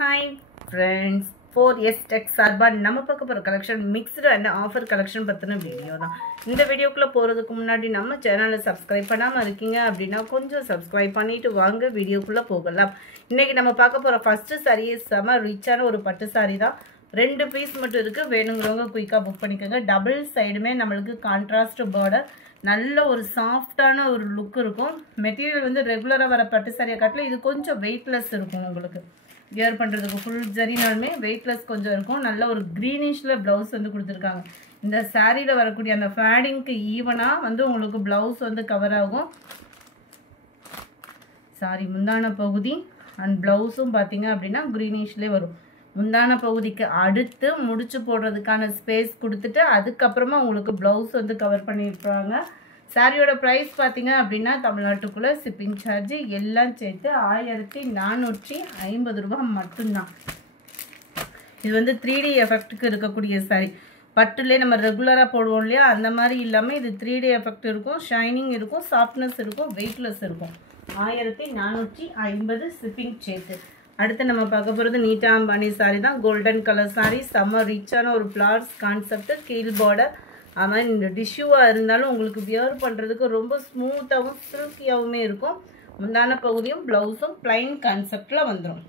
Hi friends, 4S Tech சார்பா நம்ம பார்க்க போற collection mixed and offer collection பத்தின வீடியோ தான். இந்த வீடியோக்குள்ள போறதுக்கு முன்னாடி நம்ம சேனலை சப்ஸ்கிரைப் பண்ணாம இருக்கீங்க அப்படின்னா கொஞ்சம் சப்ஸ்கிரைப் பண்ணிட்டு வாங்க வீடியோக்குள்ள போகலாம். இன்னைக்கு நம்ம பார்க்க போற ஃபர்ஸ்ட் சாரியே செம ரிச்சான ஒரு பட்டு சாரி தான். 2 பீஸ் மட்டும் இருக்கு. வேணுங்கிறவங்க குயிக்கா புக் பண்ணிக்கோங்க. டபுள் சைடுமே நம்மளுக்கு கான்ட்ராஸ்ட் பார்டர், நல்ல ஒரு சாஃப்டான ஒரு லுக் இருக்கும். மெட்டீரியல் வந்து ரெகுலரா வர பட்டு சாரியை காட்டில இது கொஞ்சம் வெயிட்லெஸ் இருக்கும். உங்களுக்கு வியர் பண்ணுறதுக்கு ஃபுல் ஜரினாலுமே வெயிட்லெஸ் கொஞ்சம் இருக்கும். நல்ல ஒரு க்ரீனிஷில் ப்ளவுஸ் வந்து கொடுத்துருக்காங்க. இந்த சாரியில் வரக்கூடிய அந்த ஃபேடிங்க்கு ஈவனாக வந்து உங்களுக்கு ப்ளவுஸ் வந்து கவர் ஆகும். சாரி முந்தான பகுதி அண்ட் ப்ளவுஸும் பார்த்தீங்க அப்படின்னா க்ரீனிஷ்லேயே வரும். முந்தான பகுதிக்கு அடுத்து முடிச்சு போடுறதுக்கான ஸ்பேஸ் கொடுத்துட்டு அதுக்கப்புறமா உங்களுக்கு ப்ளவுஸ் வந்து கவர் பண்ணியிருப்பாங்க. சாரியோட ப்ரைஸ் பார்த்தீங்க அப்படின்னா தமிழ்நாட்டுக்குள்ளே ஷிப்பிங் சார்ஜ் எல்லாம் சேர்த்து 1450 ரூபா மட்டும்தான். இது வந்து 3D எஃபெக்ட்டுக்கு இருக்கக்கூடிய சாரி. பட்டுலேயே நம்ம ரெகுலராக போடுவோம் இல்லையா, அந்த மாதிரி இல்லாமல் இது 3D எஃபெக்ட் இருக்கும், ஷைனிங் இருக்கும், சாஃப்ட்னஸ் இருக்கும், வெயிட்லெஸ் இருக்கும். 1450 ஷிப்பிங் சேர்த்து. அடுத்து நம்ம பார்க்க போகிறது நீட்டா அம்பானி சாரி தான். கோல்டன் கலர் சாரி, செம்ம ரிச்சான ஒரு ஃப்ளார்ஸ் கான்செப்ட், கீழ் பார்டர். ஆனால் இந்த டிஷ்யூவாக இருந்தாலும் உங்களுக்கு வியர் பண்ணுறதுக்கு ரொம்ப ஸ்மூத்தாகவும் சில்கியாகவுமே இருக்கும். முந்தான பகுதியும் ப்ளவுஸும் பிளைன் கான்செப்டில் வந்துடும்.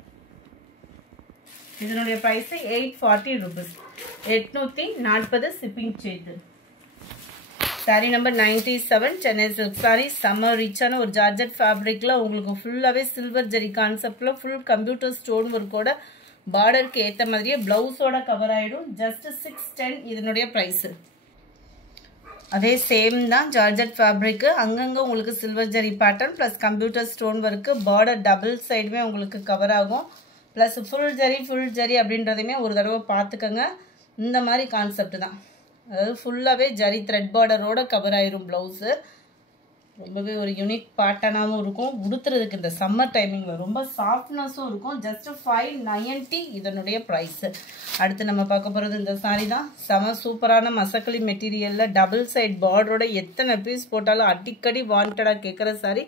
இதனுடைய ப்ரைஸு 840 ருபீஸ், 840 ஷிப்பிங் சேர்த்து. Sorry number 97 Chennai silk sorry. செம்ம ரிச்சான ஒரு ஜார்ஜெட் ஃபேப்ரிக்கில் உங்களுக்கு ஃபுல்லாகவே சில்வர் ஜெரி கான்செப்டில் ஃபுல் கம்ப்யூட்டர் ஸ்டோன் ஒர்க்கோட பார்டருக்கு ஏற்ற மாதிரியே ப்ளவுஸோட கவர் ஆகிடும். ஜஸ்ட் 610 இதனுடைய ப்ரைஸு. அதே சேம் தான் ஜார்ஜெட் ஃபேப்ரிக்கு. அங்கங்கே உங்களுக்கு silver zari pattern plus computer stone work, border double சைடுமே உங்களுக்கு கவர் ஆகும். ப்ளஸ் ஃபுல் ஜெரி அப்படின்றதையுமே ஒரு தடவை பார்த்துக்கோங்க. இந்த மாதிரி கான்செப்ட் தான், அதாவது ஃபுல்லாகவே ஜரி த்ரெட் பார்டரோட கவர் ஆயிரும் ப்ளவுஸு. ரொம்பவே ஒரு யூனிக் பேட்டர்னாகவும் இருக்கும். உடுத்துறதுக்கு இந்த சம்மர் டைமிங்கில் ரொம்ப சாஃப்ட்னஸும் இருக்கும். ஜஸ்ட் 590 இதனுடைய ப்ரைஸு. அடுத்து நம்ம பார்க்க போகிறது இந்த சாரி தான். செம சூப்பரான மசக்களி மெட்டீரியலில் டபுள் சைட் பார்டரோட எத்தனை பீஸ் போட்டாலும் அடிக்கடி வாண்டடாக கேட்குற சாரி.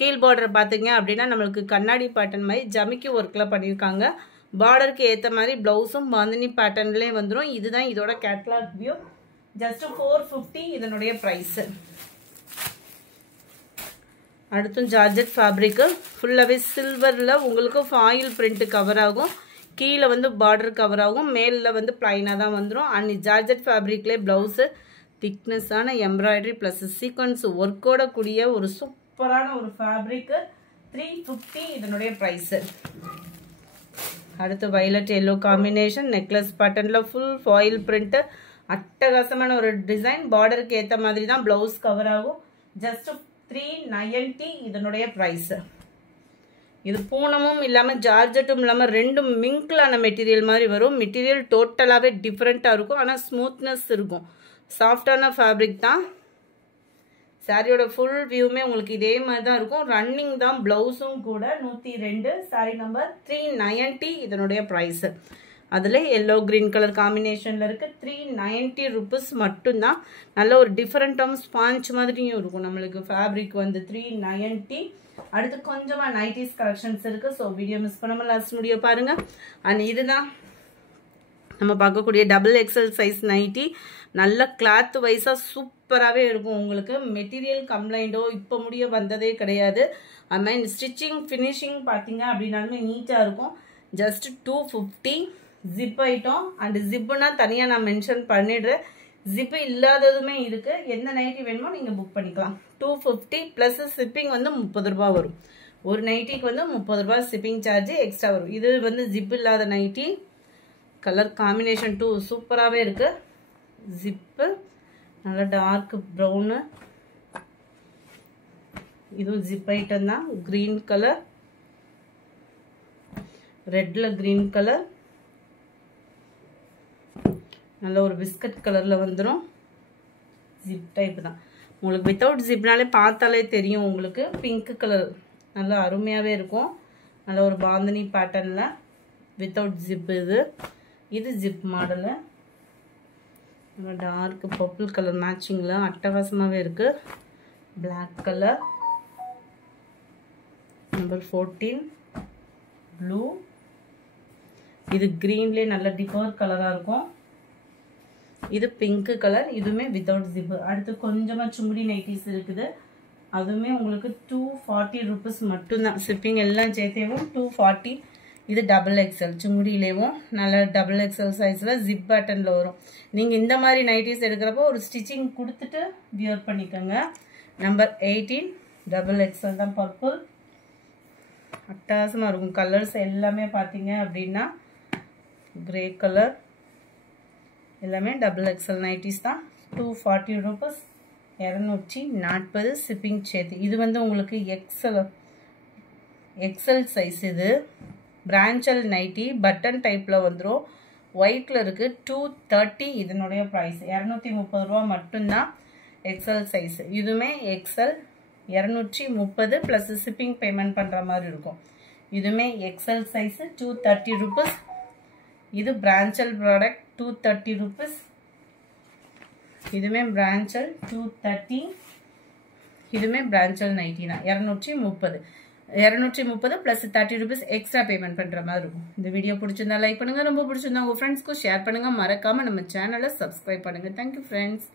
கீழ் பார்டர் பார்த்தீங்க அப்படின்னா நம்மளுக்கு கண்ணாடி பேட்டர்ன் மாதிரி ஜமிக்கி ஒர்க்கில் பண்ணியிருக்காங்க. பார்டருக்கு ஏற்ற மாதிரி ப்ளவுஸும் பாந்தினி பேட்டர்ன்லேயே வந்துடும். இதுதான் இதோட கேட்லாக் வியூ. ஜஸ்ட் 450 இதனுடைய ப்ரைஸு. அடுத்தும் ஜார்ஜெட் ஃபேப்ரிக்கு ஃபுல்லாகவே சில்வரில் உங்களுக்கு ஃபாயில் பிரிண்ட் கவர் ஆகும். கீழே வந்து பார்டர் கவர் ஆகும், மேலில் வந்து ப்ளைனாக தான் வந்துடும். அண்ட் ஜார்ஜெட் ஃபேப்ரிக்லேயே ப்ளவுஸு திக்னஸான எம்ப்ராய்டரி ப்ளஸ் சீக்வன்ஸ் ஒர்க்கோட கூடிய ஒரு சூப்பரான ஒரு ஃபேப்ரிக்கு. 350 இதனுடைய ப்ரைஸு. அடுத்து வயலட் எல்லோ காம்பினேஷன், நெக்லஸ் பேட்டர்னில் ஃபுல் ஃபாயில் பிரிண்ட்டு, அட்டகாசமான ஒரு டிசைன். பார்டருக்கு ஏற்ற மாதிரி தான் ப்ளவுஸ் கவர் ஆகும். ஜஸ்ட் 390 இதனுடைய ப்ரைஸு. இது பூனமும் இல்லாமல் ஜார்ஜெட்டும் இல்லாமல் ரெண்டும் மிங்கிளான மெட்டீரியல் மாதிரி வரும். மெட்டீரியல் டோட்டலாகவே டிஃப்ரெண்ட்டாக இருக்கும், ஆனால் ஸ்மூத்னஸ் இருக்கும். சாஃப்டான ஃபேப்ரிக் தான். சாரியோட ஃபுல் வியூமே உங்களுக்கு இதே மாதிரி தான் இருக்கும். ரன்னிங் தான் ப்ளவுஸும் கூட. 102 சாரி நம்பர் 390 இதனுடைய ப்ரைஸு. அதில் எல்லோ க்ரீன் கலர் காம்பினேஷனில் இருக்குது. 390 ருபீஸ் மட்டும்தான். நல்ல ஒரு டிஃப்ரெண்ட்டாகவும் ஸ்பாஞ்ச் மாதிரியும் இருக்கும் நம்மளுக்கு ஃபேப்ரிக் வந்து 390. அடுத்து கொஞ்சமாக நைட்டிஸ் கலெக்ஷன்ஸ் இருக்குது. ஸோ வீடியோ மிஸ் பண்ணாமல் லாஸ்ட் வீடியோ பாருங்கள். அண்ட் இதுதான் நம்ம பார்க்கக்கூடிய டபுள் எக்ஸல் சைஸ் நைட்டி. நல்ல கிளாத் வைஸாக சூப்பராகவே இருக்கும். உங்களுக்கு மெட்டீரியல் கம்ப்ளைண்ட்டோ இப்போ முடிய வந்ததே கிடையாது. அது மாதிரி ஸ்டிச்சிங் ஃபினிஷிங் பார்த்தீங்க அப்படின்னாலுமே நீட்டாக இருக்கும். Just 250 zip item. அண்ட் ஜிப்புனா தனியாக நான் மென்ஷன் பண்ணிடுறேன். ஜிப்பு இல்லாததுமே இருக்குது. எந்த நைட்டி வேணுமோ நீங்கள் புக் பண்ணிக்கலாம். 250 ப்ளஸ் ஷிப்பிங் வந்து 30 ரூபா வரும். ஒரு நைட்டிக்கு வந்து 30 ரூபா ஷிப்பிங் சார்ஜ் எக்ஸ்ட்ரா வரும். இது வந்து ஜிப் இல்லாத நைட்டி. கலர் காம்பினேஷன் 2 சூப்பராகவே இருக்குது. ஜிப்பு நல்லா டார்க் ப்ரௌனு. இதுவும் ஜிப் ஐட்டம் தான். க்ரீன் கலர், ரெட்டில் க்ரீன் கலர், நல்ல ஒரு பிஸ்கட் கலரில் வந்துடும். ஜிப் டைப் தான். உங்களுக்கு வித்தவுட் ஜிப்னாலே பார்த்தாலே தெரியும். உங்களுக்கு பிங்க் கலர் நல்லா அருமையாகவே இருக்கும். நல்ல ஒரு பாந்தினி பேட்டர்னில் வித்தவுட் ஜிப். இது ஜிப் மாடலு. நல்லா டார்க் பர்பிள் கலர் மேட்சிங்கில் அட்டகாசமாகவே இருக்குது. பிளாக் கலர் நம்பர் 14 blue, இது கிரீன்லேயே நல்ல டிஃபர் கலராக இருக்கும். இது பிங்க் கலர், இதுவுமே வித்தவுட் ஜிப்பு. அடுத்து கொஞ்சமாக சுங்குடி நைட்டிஸ் இருக்குது. அதுவுமே உங்களுக்கு 240 rupees மட்டும்தான். ஷிப்பிங் எல்லாம் சேர்த்தேவும் 240. இது டபுள் எக்ஸல் சுங்குடியிலேவும் நல்ல டபுள் எக்ஸல் சைஸில் ஜிப் பேட்டர்னில் வரும். நீங்கள் இந்த மாதிரி நைட்டிஸ் எடுக்கிறப்போ ஒரு ஸ்டிச்சிங் கொடுத்துட்டு வியர் பண்ணிக்கோங்க. நம்பர் 18 டபுள் எக்ஸல் தான். பர்பிள் அட்டகாசமாக இருக்கும். கலர்ஸ் எல்லாமே பார்த்தீங்க அப்படின்னா கிரே கலர், எல்லாமே டபுள் எக்ஸல் நைட்டிஸ் தான். 240 rupees, 240 ஷிப்பிங் சேர்த்து. இது வந்து உங்களுக்கு எக்ஸல் சைஸ். இது பிரான்ச்சல் நைட்டி பட்டன் டைப்பில் வந்துடும். ஒயிட்டில் இருக்குது. 230 இதனுடைய ப்ரைஸ். 230 ரூபா மட்டும்தான் எக்ஸல் சைஸ். இதுவுமே எக்ஸல் 230 ப்ளஸ் ஷிப்பிங் பேமெண்ட் பண்ணுற மாதிரி இருக்கும். இதுவுமே எக்ஸல் சைஸு 230 rupees. இது பிரான்ச்சல் ப்ராடக்ட் 230 rupees. இதுவுமே பிரான்ச்சல் 230. இதுவுமே பிரான்ச்சல் நைட்டி தான். 230 ப்ளஸ் 30 rupees எக்ஸ்ட்ரா பேமெண்ட் பண்ணுற மாதிரி இருக்கும். இந்த வீடியோ பிடிச்சிருந்தா லைக் பண்ணுங்கள். ரொம்ப பிடிச்சிருந்தா உங்கள் ஃப்ரெண்ட்ஸ்க்கும் ஷேர் பண்ணுங்கள். மறக்காமல் நம்ம சேனலை சப்ஸ்கிரைப் பண்ணுங்கள். Thank you friends.